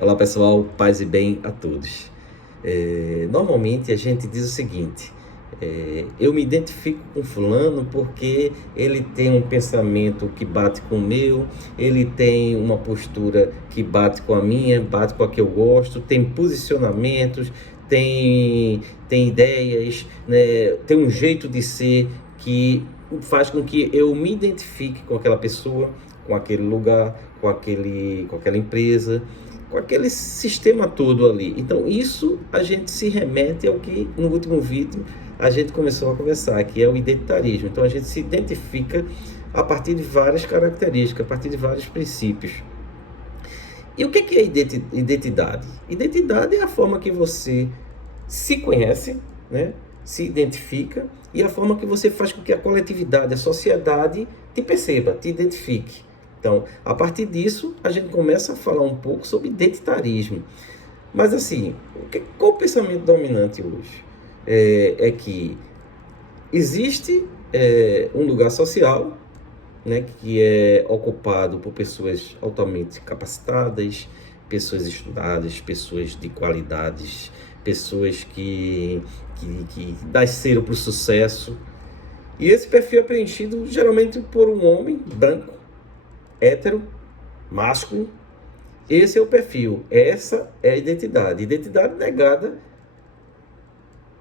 Olá pessoal, paz e bem a todos. Normalmente a gente diz o seguinte: eu me identifico com fulano porque ele tem um pensamento que bate com o meu, ele tem uma postura que bate com a minha, bate com a que eu gosto, tem posicionamentos, tem ideias, né, tem um jeito de ser que faz com que eu me identifique com aquela pessoa, com aquele lugar, com aquela empresa, com aquele sistema todo ali. Então isso a gente se remete ao que no último vídeo a gente começou a conversar, que é o identitarismo. Então a gente se identifica a partir de várias características, a partir de vários princípios. E o que é identidade? Identidade é a forma que você se conhece, né? Se identifica, e a forma que você faz com que a coletividade, a sociedade te perceba, te identifique. Então, a partir disso, a gente começa a falar um pouco sobre identitarismo. Mas assim, qual o pensamento dominante hoje? É que existe um lugar social, né, que é ocupado por pessoas altamente capacitadas, pessoas estudadas, pessoas de qualidades, pessoas que nasceram para o sucesso. E esse perfil é preenchido geralmente por um homem branco, hétero, másculo. Esse é o perfil, essa é a identidade. Identidade negada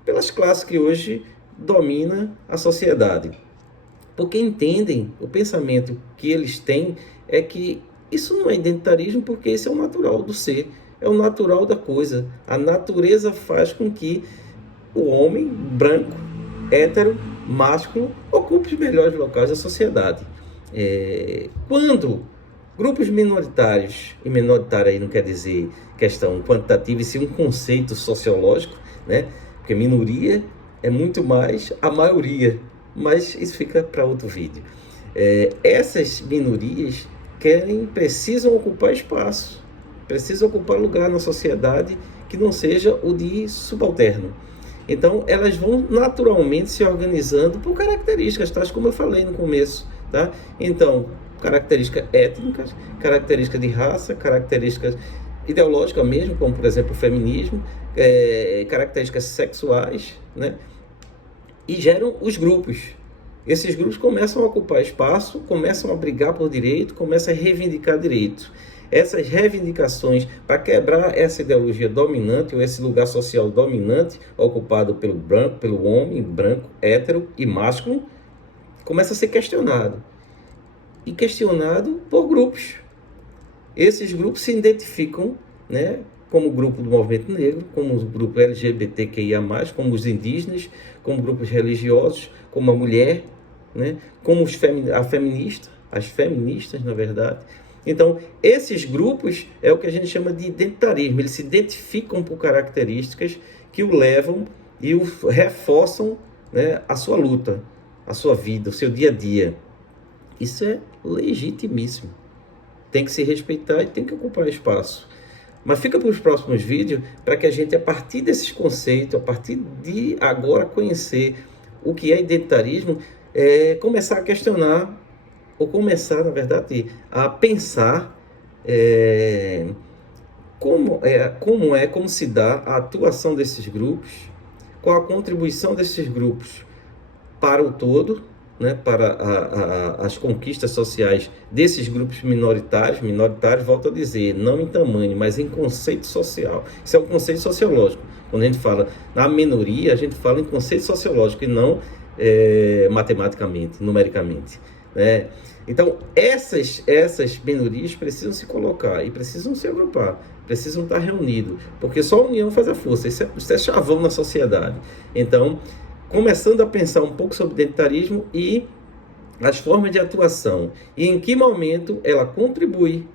pelas classes que hoje dominam a sociedade. Porque entendem, o pensamento que eles têm é que isso não é identitarismo, porque isso é o natural do ser, é o natural da coisa. A natureza faz com que o homem branco, hétero, másculo, ocupe os melhores locais da sociedade. Quando grupos minoritários, e minoritário aí não quer dizer questão quantitativa, e sim um conceito sociológico, né? Porque minoria é muito mais a maioria, mas isso fica para outro vídeo. Essas minorias precisam ocupar espaço, precisam ocupar lugar na sociedade que não seja o de subalterno. Então, elas vão naturalmente se organizando por características, tais como eu falei no começo, tá? Então, características étnicas, características de raça, características ideológicas mesmo, como, por exemplo, o feminismo, características sexuais, né? E geram os grupos. Esses grupos começam a ocupar espaço, começam a brigar por direito, começam a reivindicar direito. Essas reivindicações, para quebrar essa ideologia dominante, ou esse lugar social dominante, ocupado pelo homem branco, hétero e másculo, começa a ser questionado. E questionado por grupos. Esses grupos se identificam, né, como o grupo do movimento negro, como o grupo LGBTQIA+, como os indígenas, como grupos religiosos, como a mulher, né, como as feministas, na verdade. Então, esses grupos é o que a gente chama de identitarismo. Eles se identificam por características que o levam e o reforçam, né, a sua luta, a sua vida, o seu dia a dia. Isso é legitimíssimo. Tem que se respeitar e tem que ocupar espaço. Mas fica para os próximos vídeos para que a gente, a partir desses conceitos, a partir de agora conhecer o que é identitarismo, começar a questionar, ou começar, na verdade, a pensar como se dá a atuação desses grupos, qual a contribuição desses grupos para o todo, né, para as conquistas sociais desses grupos minoritários, volto a dizer, não em tamanho, mas em conceito social. Isso é um conceito sociológico. Quando a gente fala na minoria, a gente fala em conceito sociológico e não matematicamente, numericamente, né? Então, essas minorias precisam se colocar e precisam se agrupar, precisam estar reunidos, porque só a união faz a força. Isso é chavão na sociedade. Então, começando a pensar um pouco sobre identitarismo e as formas de atuação, e em que momento ela contribui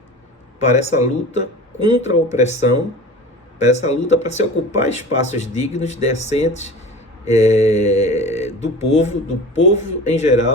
para essa luta contra a opressão, para essa luta para se ocupar espaços dignos, decentes, do povo em geral,